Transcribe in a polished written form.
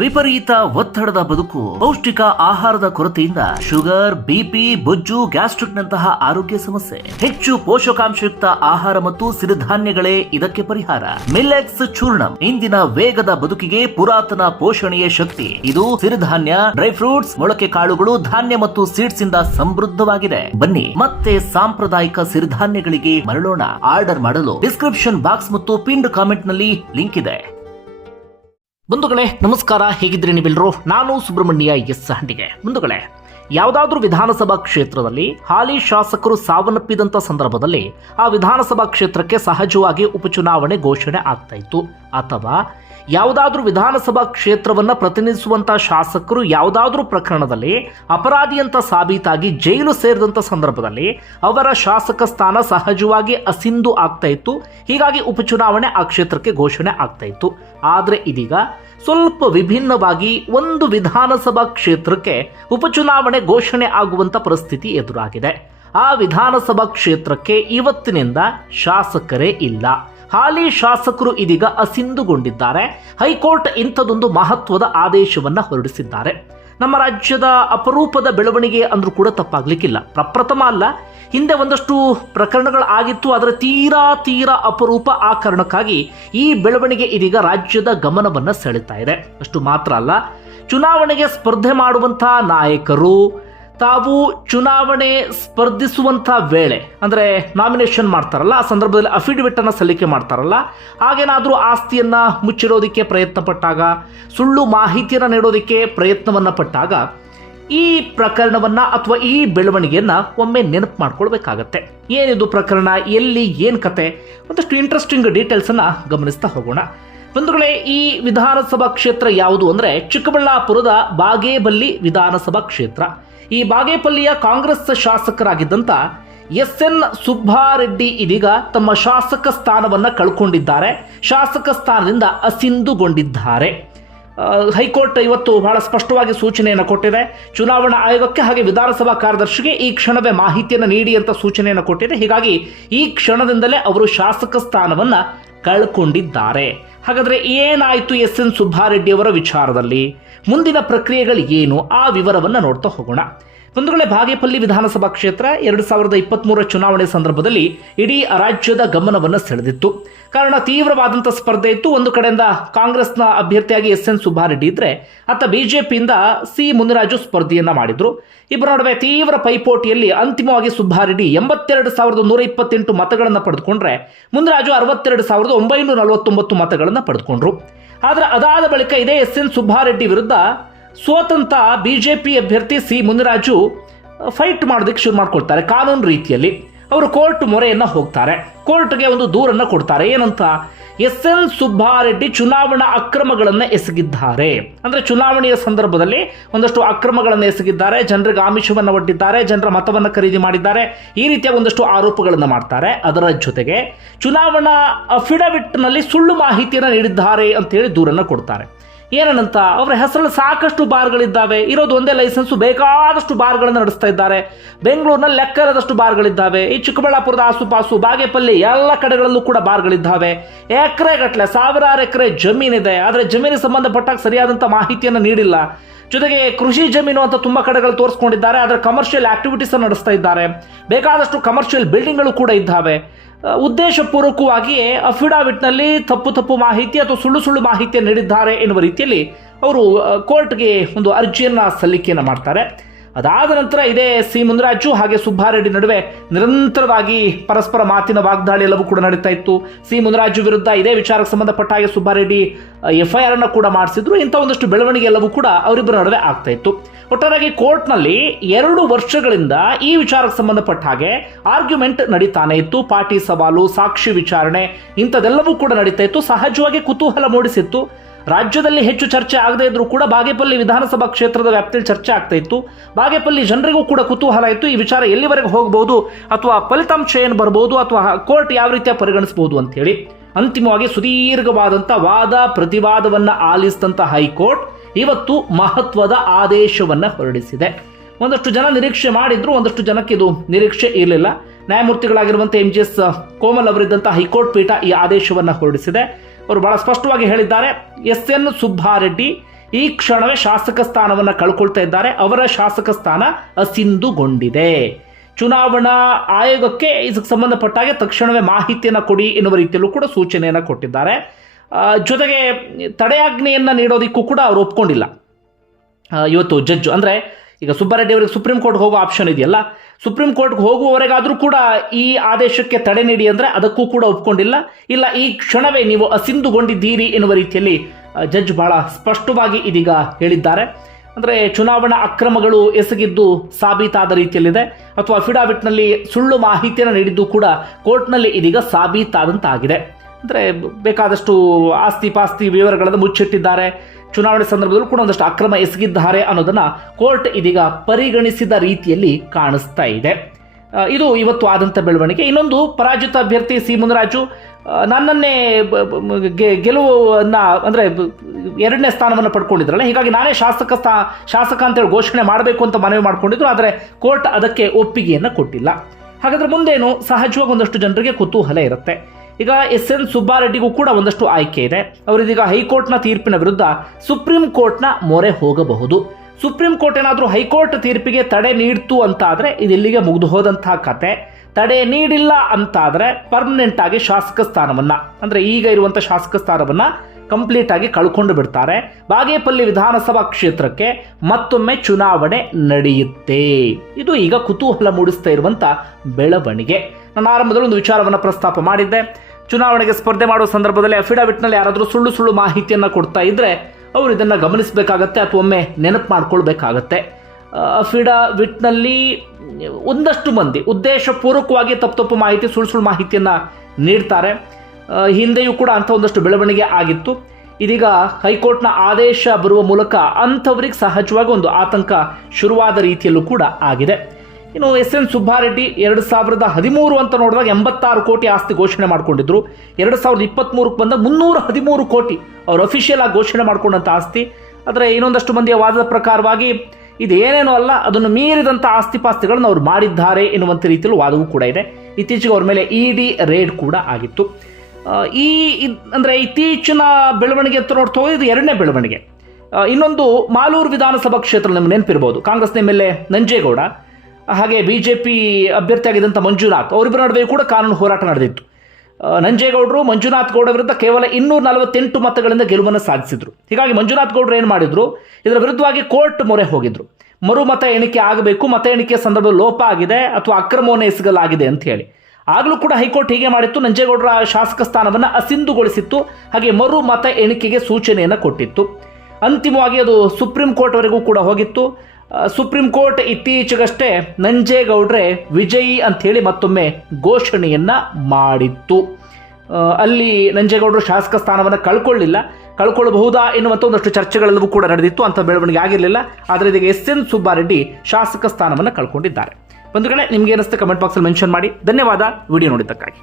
ವಿಪರೀತ ಒತ್ತಡದ ಬದುಕು, ಪೌಷ್ಟಿಕ ಆಹಾರದ ಕೊರತೆಯಿಂದ ಶುಗರ್, ಬಿಪಿ, ಬೊಜ್ಜು, ಗ್ಯಾಸ್ಟ್ರಿಕ್ ನಂತಹ ಆರೋಗ್ಯ ಸಮಸ್ಯೆ. ಹೆಚ್ಚು ಪೋಷಕಾಂಶಯುಕ್ತ ಆಹಾರ ಮತ್ತು ಸಿರಿಧಾನ್ಯಗಳೇ ಇದಕ್ಕೆ ಪರಿಹಾರ. ಮಿಲ್ಲೆಟ್ಸ್ ಚೂರ್ಣಂ ಇಂದಿನ ವೇಗದ ಬದುಕಿಗೆ ಪುರಾತನ ಪೋಷಣೆಯ ಶಕ್ತಿ. ಇದು ಸಿರಿಧಾನ್ಯ, ಡ್ರೈ ಫ್ರೂಟ್ಸ್, ಮೊಳಕೆ ಕಾಳುಗಳು, ಧಾನ್ಯ ಮತ್ತು ಸೀಡ್ಸ್ ಇಂದ ಸಮೃದ್ಧವಾಗಿದೆ. ಬನ್ನಿ ಮತ್ತೆ ಸಾಂಪ್ರದಾಯಿಕ ಸಿರಿಧಾನ್ಯಗಳಿಗೆ ಮರಳೋಣ. ಆರ್ಡರ್ ಮಾಡಲು ಡಿಸ್ಕ್ರಿಪ್ಷನ್ ಬಾಕ್ಸ್ ಮತ್ತು ಪಿನ್ಡ್ ಕಾಮೆಂಟ್ ನಲ್ಲಿ ಲಿಂಕ್ ಇದೆ. ಬಂಧುಗಳೇ ನಮಸ್ಕಾರ, ಹೇಗಿದ್ರಿ ನೀವೆಲ್ಲರೂ? ನಾನು ಸುಬ್ರಹ್ಮಣ್ಯ ಎಸ್ ಹಂಡಿಗೆ. ಬಂಧುಗಳೇ, ಯಾವುದಾದ್ರೂ ವಿಧಾನಸಭಾ ಕ್ಷೇತ್ರದಲ್ಲಿ ಹಾಲಿ ಶಾಸಕರು ಸಾವನ್ನಪ್ಪಿದಂತ ಸಂದರ್ಭದಲ್ಲಿ ಆ ವಿಧಾನಸಭಾ ಕ್ಷೇತ್ರಕ್ಕೆ ಸಹಜವಾಗಿ ಉಪಚುನಾವಣೆ ಘೋಷಣೆ ಆಗ್ತಾ ಇತ್ತು. ಅಥವಾ ಯಾವುದಾದ್ರೂ ವಿಧಾನಸಭಾ ಕ್ಷೇತ್ರವನ್ನ ಪ್ರತಿನಿಧಿಸುವಂತ ಶಾಸಕರು ಯಾವುದಾದ್ರೂ ಪ್ರಕರಣದಲ್ಲಿ ಅಪರಾಧಿ ಅಂತ ಸಾಬೀತಾಗಿ ಜೈಲು ಸೇರಿದಂತ ಸಂದರ್ಭದಲ್ಲಿ ಅವರ ಶಾಸಕ ಸ್ಥಾನ ಸಹಜವಾಗಿ ಅಸಿಂಧು ಆಗ್ತಾ ಇತ್ತು. ಹೀಗಾಗಿ ಉಪಚುನಾವಣೆ ಆ ಕ್ಷೇತ್ರಕ್ಕೆ ಘೋಷಣೆ ಆಗ್ತಾ ಇತ್ತು. ಆದರೆ ಇದೀಗ ಸ್ವಲ್ಪ ವಿಭಿನ್ನವಾಗಿ ಒಂದು ವಿಧಾನಸಭಾ ಕ್ಷೇತ್ರಕ್ಕೆ ಉಪಚುನಾವಣೆ ಘೋಷಣೆ ಆಗುವಂತ ಪರಿಸ್ಥಿತಿ ಎದುರಾಗಿದೆ. ಆ ವಿಧಾನಸಭಾ ಕ್ಷೇತ್ರಕ್ಕೆ ಇವತ್ತಿನಿಂದ ಶಾಸಕರೇ ಇಲ್ಲ. ಹಾಲಿ ಶಾಸಕರು ಇದೀಗ ಅಸಿಂಧುಗೊಂಡಿದ್ದಾರೆ. ಹೈಕೋರ್ಟ್ ಇಂಥದೊಂದು ಮಹತ್ವದ ಆದೇಶವನ್ನ ಹೊರಡಿಸಿದ್ದಾರೆ. ನಮ್ಮ ರಾಜ್ಯದ ಅಪರೂಪದ ಬೆಳವಣಿಗೆ ಅಂದ್ರೂ ಕೂಡ ತಪ್ಪಾಗ್ಲಿಕ್ಕಿಲ್ಲ. ಪ್ರಪ್ರಥಮ ಅಲ್ಲ, ಹಿಂದೆ ಒಂದಷ್ಟು ಪ್ರಕರಣಗಳು ಆಗಿತ್ತು, ಆದರೆ ತೀರಾ ಅಪರೂಪ. ಆ ಕಾರಣಕ್ಕಾಗಿ ಈ ಬೆಳವಣಿಗೆ ಇದೀಗ ರಾಜ್ಯದ ಗಮನವನ್ನ ಸೆಳೆತಾ ಇದೆ. ಅಷ್ಟು ಮಾತ್ರ ಅಲ್ಲ, ಚುನಾವಣೆಗೆ ಸ್ಪರ್ಧೆ ಮಾಡುವಂತಹ ನಾಯಕರು ತಾವು ಚುನಾವಣೆ ಸ್ಪರ್ಧಿಸುವಂಥ ವೇಳೆ ಅಂದರೆ ನಾಮಿನೇಷನ್ ಮಾಡ್ತಾರಲ್ಲ, ಆ ಸಂದರ್ಭದಲ್ಲಿ ಅಫಿಡವಿಟ್ ಅನ್ನು ಸಲ್ಲಿಕೆ ಮಾಡ್ತಾರಲ್ಲ, ಹಾಗೇನಾದರೂ ಆಸ್ತಿಯನ್ನ ಮುಚ್ಚಿಡೋದಕ್ಕೆ ಪ್ರಯತ್ನ ಪಟ್ಟಾಗ, ಸುಳ್ಳು ಮಾಹಿತಿಯನ್ನು ನೀಡೋದಕ್ಕೆ ಪ್ರಯತ್ನವನ್ನ ಪಟ್ಟಾಗ ಈ ಪ್ರಕರಣವನ್ನ ಅಥವಾ ಈ ಬೆಳವಣಿಗೆಯನ್ನ ಒಮ್ಮೆ ನೆನಪು ಮಾಡ್ಕೊಳ್ಬೇಕಾಗತ್ತೆ. ಏನಿದು ಪ್ರಕರಣ, ಎಲ್ಲಿ, ಏನ್ ಕತೆ, ಒಂದಷ್ಟು ಇಂಟ್ರೆಸ್ಟಿಂಗ್ ಡೀಟೇಲ್ಸ್ ಅನ್ನ ಗಮನಿಸ್ತಾ ಹೋಗೋಣ. ಬಂಧುಗಳೇ, ಈ ವಿಧಾನಸಭಾ ಕ್ಷೇತ್ರ ಯಾವುದು ಅಂದ್ರೆ ಚಿಕ್ಕಬಳ್ಳಾಪುರದ ಬಾಗೇಪಲ್ಲಿ ವಿಧಾನಸಭಾ ಕ್ಷೇತ್ರ. ಈ ಬಾಗೇಪಲ್ಲಿಯ ಕಾಂಗ್ರೆಸ್ ಶಾಸಕರಾಗಿದ್ದಂತ ಎಸ್.ಎನ್. ಸುಬ್ಬಾರೆಡ್ಡಿ ಇದೀಗ ತಮ್ಮ ಶಾಸಕ ಸ್ಥಾನವನ್ನ ಕಳ್ಕೊಂಡಿದ್ದಾರೆ. ಶಾಸಕ ಸ್ಥಾನದಿಂದ ಅಸಿಂಧುಗೊಂಡಿದ್ದಾರೆ. ಹೈಕೋರ್ಟ್ ಇವತ್ತು ಬಹಳ ಸ್ಪಷ್ಟವಾಗಿ ಸೂಚನೆಯನ್ನು ಕೊಟ್ಟಿದೆ. ಚುನಾವಣಾ ಆಯೋಗಕ್ಕೆ ಹಾಗೆ ವಿಧಾನಸಭಾ ಕಾರ್ಯದರ್ಶಿಗೆ ಈ ಕ್ಷಣವೇ ಮಾಹಿತಿಯನ್ನು ನೀಡಿ ಅಂತ ಸೂಚನೆಯನ್ನು ಕೊಟ್ಟಿದೆ. ಹೀಗಾಗಿ ಈ ಕ್ಷಣದಿಂದಲೇ ಅವರು ಶಾಸಕ ಸ್ಥಾನವನ್ನ ಕಳ್ಕೊಂಡಿದ್ದಾರೆ. ಹಾಗಾದ್ರೆ ಏನಾಯಿತು ಎಸ್.ಎನ್. ಸುಬ್ಬಾರೆಡ್ಡಿ ಅವರ ವಿಚಾರದಲ್ಲಿ, ಮುಂದಿನ ಪ್ರಕ್ರಿಯೆಗಳು ಏನು, ಆ ವಿವರವನ್ನು ನೋಡ್ತಾ ಹೋಗೋಣ. ಬಂಧುಗಳೇ, ಬಾಗೇಪಲ್ಲಿ ವಿಧಾನಸಭಾ ಕ್ಷೇತ್ರ 2023 ಚುನಾವಣೆ ಸಂದರ್ಭದಲ್ಲಿ ಇಡೀ ರಾಜ್ಯದ ಗಮನವನ್ನು ಸೆಳೆದಿತ್ತು. ಕಾರಣ ತೀವ್ರವಾದಂಥ ಸ್ಪರ್ಧೆ ಇತ್ತು. ಒಂದು ಕಡೆಯಿಂದ ಕಾಂಗ್ರೆಸ್ನ ಅಭ್ಯರ್ಥಿಯಾಗಿ ಎಸ್.ಎನ್. ಸುಬ್ಬಾರೆಡ್ಡಿ ಇದ್ರೆ, ಅತ್ತ ಬಿಜೆಪಿಯಿಂದ ಸಿ ಮುನಿರಾಜು ಸ್ಪರ್ಧೆಯನ್ನ ಮಾಡಿದ್ರು. ಇಬ್ಬರ ನಡುವೆ ತೀವ್ರ ಪೈಪೋಟಿಯಲ್ಲಿ ಅಂತಿಮವಾಗಿ ಸುಬ್ಬಾರೆಡ್ಡಿ 82,128 ಮತಗಳನ್ನು ಪಡೆದುಕೊಂಡ್ರೆ ಮುನಿರಾಜು 62,949 ಮತಗಳನ್ನು ಪಡೆದುಕೊಂಡ್ರು. ಆದರೆ ಅದಾದ ಬಳಿಕ ಇದೇ ಎಸ್.ಎನ್. ಸುಬ್ಬಾರೆಡ್ಡಿ ವಿರುದ್ಧ ಸ್ವತಂತ್ರ ಬಿಜೆಪಿ ಅಭ್ಯರ್ಥಿ ಸಿ ಮುನಿರಾಜು ಫೈಟ್ ಮಾಡೋದಕ್ಕೆ ಶುರು ಮಾಡ್ಕೊಳ್ತಾರೆ. ಕಾನೂನು ರೀತಿಯಲ್ಲಿ ಅವರು ಕೋರ್ಟ್ ಮೊರೆಯನ್ನ ಹೋಗ್ತಾರೆ. ಕೋರ್ಟ್ಗೆ ಒಂದು ದೂರನ್ನು ಕೊಡ್ತಾರೆ. ಏನಂತ, ಎಸ್.ಎನ್. ಸುಬ್ಬಾರೆಡ್ಡಿ ಚುನಾವಣಾ ಅಕ್ರಮಗಳನ್ನು ಎಸಗಿದ್ದಾರೆ. ಅಂದ್ರೆ ಚುನಾವಣೆಯ ಸಂದರ್ಭದಲ್ಲಿ ಒಂದಷ್ಟು ಅಕ್ರಮಗಳನ್ನು ಎಸಗಿದ್ದಾರೆ, ಜನರಿಗೆ ಆಮಿಷವನ್ನು ಒಡ್ಡಿದ್ದಾರೆ, ಜನರ ಮತವನ್ನು ಖರೀದಿ ಮಾಡಿದ್ದಾರೆ, ಈ ರೀತಿಯ ಒಂದಷ್ಟು ಆರೋಪಗಳನ್ನು ಮಾಡ್ತಾರೆ. ಅದರ ಜೊತೆಗೆ ಚುನಾವಣಾ ಅಫಿಡವಿಟ್ ನಲ್ಲಿ ಸುಳ್ಳು ಮಾಹಿತಿಯನ್ನು ನೀಡಿದ್ದಾರೆ ಅಂತ ಹೇಳಿ ದೂರನ್ನು ಕೊಡ್ತಾರೆ. ಏನಂತ, ಅವರ ಹೆಸರಲ್ಲಿ ಸಾಕಷ್ಟು ಬಾರ್ಗಳಿದ್ದಾವೆ, ಇರೋದು ಒಂದೇ ಲೈಸೆನ್ಸು, ಬೇಕಾದಷ್ಟು ಬಾರ್ಗಳನ್ನು ನಡೆಸ್ತಾ ಇದ್ದಾರೆ. ಬೆಂಗಳೂರಿನಲ್ಲಿ ಲೆಕ್ಕ ಇರೋದಷ್ಟು ಬಾರ್ಗಳಿದ್ದಾವೆ. ಈ ಚಿಕ್ಕಬಳ್ಳಾಪುರದ ಆಸುಪಾಸು, ಬಾಗೇಪಲ್ಲಿ ಎಲ್ಲ ಕಡೆಗಳಲ್ಲೂ ಕೂಡ ಬಾರ್ಗಳಿದ್ದಾವೆ. ಎಕರೆಗಟ್ಟಲೆ, ಸಾವಿರಾರು ಎಕರೆ ಜಮೀನಿದೆ. ಆದರೆ ಜಮೀನಿಗೆ ಸಂಬಂಧಪಟ್ಟಾಗ ಸರಿಯಾದಂಥ ಮಾಹಿತಿಯನ್ನು ನೀಡಿಲ್ಲ. ಜೊತೆಗೆ ಕೃಷಿ ಜಮೀನು ಅಂತ ತುಂಬಾ ಕಡೆಗಳು ತೋರಿಸ್ಕೊಂಡಿದ್ದಾರೆ. ಆದರೆ ಕಮರ್ಷಿಯಲ್ ಆಕ್ಟಿವಿಟೀಸ್ ನಡೆಸ್ತಾ ಇದ್ದಾರೆ. ಬೇಕಾದಷ್ಟು ಕಮರ್ಷಿಯಲ್ ಬಿಲ್ಡಿಂಗ್ಗಳು ಕೂಡ ಇದ್ದಾವೆ. ಉದ್ದೇಶಪೂರ್ವಕವಾಗಿಯೇ ಅಫಿಡವಿಟ್ನಲ್ಲಿ ತಪ್ಪು ಮಾಹಿತಿ ಅಥವಾ ಸುಳ್ಳು ಮಾಹಿತಿಯನ್ನು ನೀಡಿದ್ದಾರೆ ಎನ್ನುವ ರೀತಿಯಲ್ಲಿ ಅವರು ಕೋರ್ಟ್ಗೆ ಒಂದು ಅರ್ಜಿಯನ್ನು ಸಲ್ಲಿಕೆಯನ್ನು ಮಾಡ್ತಾರೆ. ಅದಾದ ನಂತರ ಇದೇ ಸಿ ಮುನಿರಾಜು ಹಾಗೆ ಸುಬ್ಬಾರೆಡ್ಡಿ ನಡುವೆ ನಿರಂತರವಾಗಿ ಪರಸ್ಪರ ಮಾತಿನ ವಾಗ್ದಾಳಿ ಎಲ್ಲವೂ ಕೂಡ ನಡೀತಾ ಇತ್ತು. ಸಿ ಮುನಿರಾಜು ವಿರುದ್ಧ ಇದೇ ವಿಚಾರಕ್ಕೆ ಸಂಬಂಧಪಟ್ಟ ಹಾಗೆ ಸುಬ್ಬಾರೆಡ್ಡಿ FIR ಅನ್ನು ಕೂಡ ಮಾಡಿಸಿದ್ರು. ಇಂಥ ಒಂದಷ್ಟು ಬೆಳವಣಿಗೆ ಎಲ್ಲವೂ ಕೂಡ ಅವರಿಬ್ಬರ ನಡುವೆ ಆಗ್ತಾ ಇತ್ತು. ಒಟ್ಟಾರೆಯಾಗಿ ಕೋರ್ಟ್ನಲ್ಲಿ 2 ವರ್ಷಗಳಿಂದ ಈ ವಿಚಾರಕ್ಕೆ ಸಂಬಂಧಪಟ್ಟ ಹಾಗೆ ಆರ್ಗ್ಯುಮೆಂಟ್ ನಡೀತಾನೆ ಇತ್ತು. ಪಾಟಿ ಸವಾಲು, ಸಾಕ್ಷಿ ವಿಚಾರಣೆ ಇಂಥದೆಲ್ಲವೂ ಕೂಡ ನಡೀತಾ ಇತ್ತು. ಸಹಜವಾಗಿ ಕುತೂಹಲ ಮೂಡಿಸಿತ್ತು. ರಾಜ್ಯದಲ್ಲಿ ಹೆಚ್ಚು ಚರ್ಚೆ ಆಗದೇ ಇದ್ರೂ ಕೂಡ ಬಾಗೇಪಲ್ಲಿ ವಿಧಾನಸಭಾ ಕ್ಷೇತ್ರದ ವ್ಯಾಪ್ತಿಯಲ್ಲಿ ಚರ್ಚೆ ಆಗ್ತಾ ಇತ್ತು. ಬಾಗೇಪಲ್ಲಿ ಜನರಿಗೂ ಕೂಡ ಕುತೂಹಲ ಇತ್ತು. ಈ ವಿಚಾರ ಎಲ್ಲಿವರೆಗೆ ಹೋಗಬಹುದು, ಅಥವಾ ಫಲಿತಾಂಶ ಏನು ಬರಬಹುದು, ಅಥವಾ ಕೋರ್ಟ್ ಯಾವ ರೀತಿಯ ಪರಿಗಣಿಸಬಹುದು ಅಂತ ಹೇಳಿ ಅಂತಿಮವಾಗಿ ಸುದೀರ್ಘವಾದಂಥ ವಾದ ಪ್ರತಿವಾದವನ್ನ ಆಲಿಸಿದಂಥ ಹೈಕೋರ್ಟ್ ಇವತ್ತು ಮಹತ್ವದ ಆದೇಶವನ್ನ ಹೊರಡಿಸಿದೆ. ಒಂದಷ್ಟು ಜನ ನಿರೀಕ್ಷೆ ಮಾಡಿದ್ರು, ಒಂದಷ್ಟು ಜನಕ್ಕೆ ಇದು ನಿರೀಕ್ಷೆ ಇರಲಿಲ್ಲ. ನ್ಯಾಯಮೂರ್ತಿಗಳಾಗಿರುವಂಥ MGS ಕೋಮಲ್ ಅವರಿದ್ದಂಥ ಹೈಕೋರ್ಟ್ ಪೀಠ ಈ ಆದೇಶವನ್ನು ಹೊರಡಿಸಿದೆ. ಅವರು ಬಹಳ ಸ್ಪಷ್ಟವಾಗಿ ಹೇಳಿದ್ದಾರೆ, ಎಸ್.ಎನ್. ಸುಬ್ಬಾರೆಡ್ಡಿ ಈ ಕ್ಷಣವೇ ಶಾಸಕ ಸ್ಥಾನವನ್ನು ಕಳ್ಕೊಳ್ತಾ ಇದ್ದಾರೆ. ಅವರ ಶಾಸಕ ಸ್ಥಾನ ಅಸಿಂಧುಗೊಂಡಿದೆ. ಚುನಾವಣಾ ಆಯೋಗಕ್ಕೆ ಇದಕ್ಕೆ ಸಂಬಂಧಪಟ್ಟಾಗೆ ತಕ್ಷಣವೇ ಮಾಹಿತಿಯನ್ನು ಕೊಡಿ ಎನ್ನುವ ರೀತಿಯಲ್ಲೂ ಕೂಡ ಸೂಚನೆಯನ್ನು ಕೊಟ್ಟಿದ್ದಾರೆ. ಜೊತೆಗೆ ತಡೆಯಾಜ್ಞೆಯನ್ನು ನೀಡೋದಕ್ಕೂ ಕೂಡ ಅವರು ಒಪ್ಕೊಂಡಿಲ್ಲ. ಇವತ್ತು ಜಡ್ಜ್ ಅಂದರೆ ಈಗ ಸುಬ್ಬಾರೆಡ್ಡಿ ಅವರಿಗೆ ಸುಪ್ರೀಂ ಕೋರ್ಟ್ಗೆ ಹೋಗೋ ಆಪ್ಷನ್ ಇದೆಯಲ್ಲ, ಸುಪ್ರೀಂ ಕೋರ್ಟ್ಗೆ ಹೋಗುವವರೆಗಾದರೂ ಕೂಡ ಈ ಆದೇಶಕ್ಕೆ ತಡೆ ನೀಡಿ ಅಂದರೆ ಅದಕ್ಕೂ ಕೂಡ ಒಪ್ಕೊಂಡಿಲ್ಲ. ಇಲ್ಲ, ಈ ಕ್ಷಣವೇ ನೀವು ಅಸಿಂಧುಗೊಂಡಿದ್ದೀರಿ ಎನ್ನುವ ರೀತಿಯಲ್ಲಿ ಜಡ್ಜ್ ಬಹಳ ಸ್ಪಷ್ಟವಾಗಿ ಇದೀಗ ಹೇಳಿದ್ದಾರೆ. ಅಂದರೆ ಚುನಾವಣಾ ಅಕ್ರಮಗಳು ಎಸಗಿದ್ದು ಸಾಬೀತಾದ ರೀತಿಯಲ್ಲಿದೆ, ಅಥವಾ ಅಫಿಡಾವಿಟ್ನಲ್ಲಿ ಸುಳ್ಳು ಮಾಹಿತಿಯನ್ನು ನೀಡಿದ್ದು ಕೂಡ ಕೋರ್ಟ್ನಲ್ಲಿ ಇದೀಗ ಸಾಬೀತಾದಂತಾಗಿದೆ. ಅಂದರೆ ಬೇಕಾದಷ್ಟು ಆಸ್ತಿ ಪಾಸ್ತಿ ವಿವರಗಳನ್ನು ಮುಚ್ಚಿಟ್ಟಿದ್ದಾರೆ, ಚುನಾವಣೆ ಸಂದರ್ಭದಲ್ಲೂ ಕೂಡ ಒಂದಷ್ಟು ಅಕ್ರಮ ಎಸಗಿದ್ದಾರೆ ಅನ್ನೋದನ್ನು ಕೋರ್ಟ್ ಇದೀಗ ಪರಿಗಣಿಸಿದ ರೀತಿಯಲ್ಲಿ ಕಾಣಿಸ್ತಾ ಇದೆ. ಇದು ಇವತ್ತು ಆದಂಥ ಬೆಳವಣಿಗೆ. ಇನ್ನೊಂದು, ಪರಾಜಿತ ಅಭ್ಯರ್ಥಿ ಸಿ ಮುನಿರಾಜು ನನ್ನನ್ನೇ ಗೆಲುವನ್ನು ಅಂದರೆ 2ನೇ ಸ್ಥಾನವನ್ನು ಪಡ್ಕೊಂಡಿದ್ರಲ್ಲ, ಹೀಗಾಗಿ ನಾನೇ ಶಾಸಕ ಅಂತೇಳಿ ಘೋಷಣೆ ಮಾಡಬೇಕು ಅಂತ ಮನವಿ ಮಾಡಿಕೊಂಡಿದ್ರು. ಆದರೆ ಕೋರ್ಟ್ ಅದಕ್ಕೆ ಒಪ್ಪಿಗೆಯನ್ನು ಕೊಟ್ಟಿಲ್ಲ. ಹಾಗಾದರೆ ಮುಂದೇನು? ಸಹಜವಾಗಿ ಒಂದಷ್ಟು ಜನರಿಗೆ ಕುತೂಹಲ ಇರುತ್ತೆ. ಈಗ ಎಸ್.ಎನ್. ಸುಬ್ಬಾರೆಡ್ಡಿಗೂ ಕೂಡ ಒಂದಷ್ಟು ಆಯ್ಕೆ ಇದೆ. ಅವರಿದೀಗ ಹೈಕೋರ್ಟ್ನ ತೀರ್ಪಿನ ವಿರುದ್ಧ ಸುಪ್ರೀಂ ಕೋರ್ಟ್ನ ಮೊರೆ ಹೋಗಬಹುದು. ಸುಪ್ರೀಂ ಕೋರ್ಟ್ ಏನಾದರೂ ಹೈಕೋರ್ಟ್ ತೀರ್ಪಿಗೆ ತಡೆ ನೀಡ್ತು ಅಂತಾದರೆ ಇದಿಲ್ಲಿಗೆ ಮುಗಿದು ಹೋದಂತಹ ಕತೆ. ತಡೆ ನೀಡಿಲ್ಲ ಅಂತಾದರೆ ಪರ್ಮನೆಂಟ್ ಆಗಿ ಶಾಸಕ ಸ್ಥಾನವನ್ನು, ಅಂದರೆ ಈಗ ಇರುವಂಥ ಶಾಸಕ ಸ್ಥಾನವನ್ನು ಕಂಪ್ಲೀಟ್ ಆಗಿ ಕಳ್ಕೊಂಡು ಬಿಡ್ತಾರೆ. ಬಾಗೇಪಲ್ಲಿ ವಿಧಾನಸಭಾ ಕ್ಷೇತ್ರಕ್ಕೆ ಮತ್ತೊಮ್ಮೆ ಚುನಾವಣೆ ನಡೆಯುತ್ತೆ. ಇದು ಈಗ ಕುತೂಹಲ ಮೂಡಿಸ್ತಾ ಇರುವಂಥ ಬೆಳವಣಿಗೆ. ನಾನು ಆರಂಭದಲ್ಲಿ ಒಂದು ವಿಚಾರವನ್ನು ಪ್ರಸ್ತಾಪ ಮಾಡಿದ್ದೆ. ಚುನಾವಣೆಗೆ ಸ್ಪರ್ಧೆ ಮಾಡುವ ಸಂದರ್ಭದಲ್ಲಿ ಅಫಿಡವಿಟ್ನಲ್ಲಿ ಯಾರಾದರೂ ಸುಳ್ಳು ಮಾಹಿತಿಯನ್ನು ಕೊಡ್ತಾ ಇದ್ದರೆ ಅವರು ಇದನ್ನು ಗಮನಿಸಬೇಕಾಗತ್ತೆ, ಅಥವಾ ಒಮ್ಮೆ ನೆನಪು ಮಾಡ್ಕೊಳ್ಬೇಕಾಗತ್ತೆ. ಅಫಿಡವಿಟ್ನಲ್ಲಿ ಒಂದಷ್ಟು ಮಂದಿ ಉದ್ದೇಶಪೂರ್ವಕವಾಗಿ ತಪ್ಪು ಮಾಹಿತಿ, ಸುಳ್ಳು ಮಾಹಿತಿಯನ್ನು ನೀಡ್ತಾರೆ. ಹಿಂದೆಯೂ ಕೂಡ ಅಂಥ ಒಂದಷ್ಟು ಬೆಳವಣಿಗೆ ಆಗಿತ್ತು. ಇದೀಗ ಹೈಕೋರ್ಟ್ನ ಆದೇಶ ಬರುವ ಮೂಲಕ ಅಂಥವ್ರಿಗೆ ಸಹಜವಾಗಿ ಒಂದು ಆತಂಕ ಶುರುವಾದ ರೀತಿಯಲ್ಲೂ ಕೂಡ ಆಗಿದೆ. ಇನ್ನು ಎಸ್.ಎನ್. ಸುಬ್ಬಾರೆಡ್ಡಿ 2013 ಅಂತ ನೋಡಿದಾಗ 86 ಕೋಟಿ ಆಸ್ತಿ ಘೋಷಣೆ ಮಾಡಿಕೊಂಡಿದ್ರು. 2023ಕ್ಕೆ ಬಂದ 313 ಕೋಟಿ ಅವರು ಅಫಿಷಿಯಲ್ ಆಗಿ ಘೋಷಣೆ ಮಾಡಿಕೊಂಡಂಥ ಆಸ್ತಿ. ಆದರೆ ಇನ್ನೊಂದಷ್ಟು ಮಂದಿಯ ವಾದದ ಪ್ರಕಾರವಾಗಿ ಇದೇನೇನೋ ಅಲ್ಲ, ಅದನ್ನು ಮೀರಿದಂಥ ಆಸ್ತಿ ಪಾಸ್ತಿಗಳನ್ನು ಅವರು ಮಾಡಿದ್ದಾರೆ ಎನ್ನುವಂಥ ರೀತಿಯಲ್ಲಿ ವಾದವೂ ಕೂಡ ಇದೆ. ಇತ್ತೀಚೆಗೆ ಅವ್ರ ಮೇಲೆ ಇಡಿ ರೇಡ್ ಕೂಡ ಆಗಿತ್ತು. ಅಂದರೆ ಇತ್ತೀಚಿನ ಬೆಳವಣಿಗೆ ಅಂತ ನೋಡ್ತಾ ಹೋಗಿ ಇದು 2ನೇ ಬೆಳವಣಿಗೆ. ಇನ್ನೊಂದು, ಮಾಲೂರು ವಿಧಾನಸಭಾ ಕ್ಷೇತ್ರ ನಿಮ್ಗೆ ನೆನಪಿರ್ಬೋದು, ಕಾಂಗ್ರೆಸ್ನ ಎಮ್.ಎಲ್.ಎ. ನಂಜೇಗೌಡ ಹಾಗೆ ಬಿಜೆಪಿ ಅಭ್ಯರ್ಥಿಯಾಗಿದ್ದಂಥ ಮಂಜುನಾಥ್ ಅವರಿಬ್ಬರ ನಡುವೆ ಕೂಡ ಕಾನೂನು ಹೋರಾಟ ನಡೆದಿತ್ತು. ನಂಜೇಗೌಡರು ಮಂಜುನಾಥ್ ಗೌಡ ವಿರುದ್ಧ ಕೇವಲ 248 ಮತಗಳಿಂದ ಗೆಲುವನ್ನು ಸಾಧಿಸಿದ್ರು. ಹೀಗಾಗಿ ಮಂಜುನಾಥ್ ಗೌಡರು ಏನು ಮಾಡಿದ್ರು, ಇದರ ವಿರುದ್ಧವಾಗಿ ಕೋರ್ಟ್ ಮೊರೆ ಹೋಗಿದ್ರು. ಮರು ಮತ ಎಣಿಕೆ ಆಗಬೇಕು, ಮತ ಎಣಿಕೆ ಸಂದರ್ಭದಲ್ಲಿ ಲೋಪ ಆಗಿದೆ ಅಥವಾ ಅಕ್ರಮವನ್ನು ಎಸಗಲಾಗಿದೆ ಅಂತ ಹೇಳಿ. ಆಗಲೂ ಕೂಡ ಹೈಕೋರ್ಟ್ ಹೀಗೆ ಮಾಡಿತ್ತು, ನಂಜೇಗೌಡರ ಶಾಸಕ ಸ್ಥಾನವನ್ನು ಅಸಿಂಧುಗೊಳಿಸಿತ್ತು, ಹಾಗೆ ಮರು ಮತ ಎಣಿಕೆಗೆ ಸೂಚನೆಯನ್ನು ಕೊಟ್ಟಿತ್ತು. ಅಂತಿಮವಾಗಿ ಅದು ಸುಪ್ರೀಂ ಕೋರ್ಟ್ವರೆಗೂ ಕೂಡ ಹೋಗಿತ್ತು. ಸುಪ್ರೀಂ ಕೋರ್ಟ್ ಇತ್ತೀಚೆಗಷ್ಟೇ ನಂಜೇಗೌಡ್ರೆ ವಿಜಯಿ ಅಂಥೇಳಿ ಮತ್ತೊಮ್ಮೆ ಘೋಷಣೆಯನ್ನು ಮಾಡಿತ್ತು. ಅಲ್ಲಿ ನಂಜೇಗೌಡರು ಶಾಸಕ ಸ್ಥಾನವನ್ನು ಕಳ್ಕೊಳ್ಳಬಹುದಾ ಎನ್ನುವಂಥ ಒಂದಷ್ಟು ಚರ್ಚೆಗಳೆಲ್ಲವೂ ಕೂಡ ನಡೆದಿತ್ತು. ಅಂಥ ಬೆಳವಣಿಗೆ ಆಗಿರಲಿಲ್ಲ. ಆದರೆ ಇದೀಗ ಎಸ್.ಎನ್. ಸುಬ್ಬಾರೆಡ್ಡಿ ಶಾಸಕ ಸ್ಥಾನವನ್ನು ಕಳ್ಕೊಂಡಿದ್ದಾರೆ. ಬಂಧುಗಳೇ, ನಿಮ್ಗೆ ಏನಿಸುತ್ತೆ ಕಮೆಂಟ್ ಬಾಕ್ಸಲ್ಲಿ ಮೆನ್ಷನ್ ಮಾಡಿ. ಧನ್ಯವಾದ ವಿಡಿಯೋ ನೋಡಿದ್ದಕ್ಕಾಗಿ.